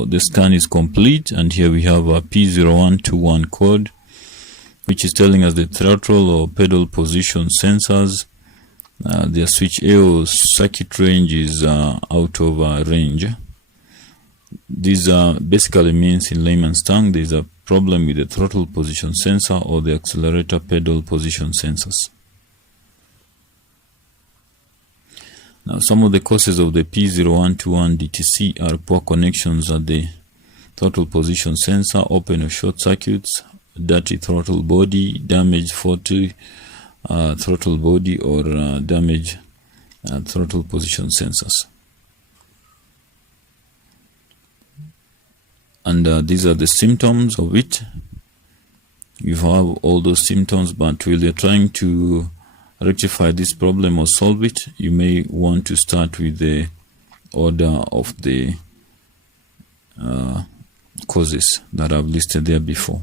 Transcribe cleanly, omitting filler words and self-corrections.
So the scan is complete, and here we have a P0121 code, which is telling us the throttle or pedal position sensors, their switch A or circuit range is out of range. These basically means, in layman's tongue, there is a problem with the throttle position sensor or the accelerator pedal position sensors. Now, some of the causes of the P0121 DTC are poor connections at the throttle position sensor, open or short circuits, dirty throttle body, damaged faulty throttle body, or damaged throttle position sensors. And these are the symptoms of it. You have all those symptoms, but while you're trying to rectify this problem or solve it, you may want to start with the order of the causes that I've listed there before.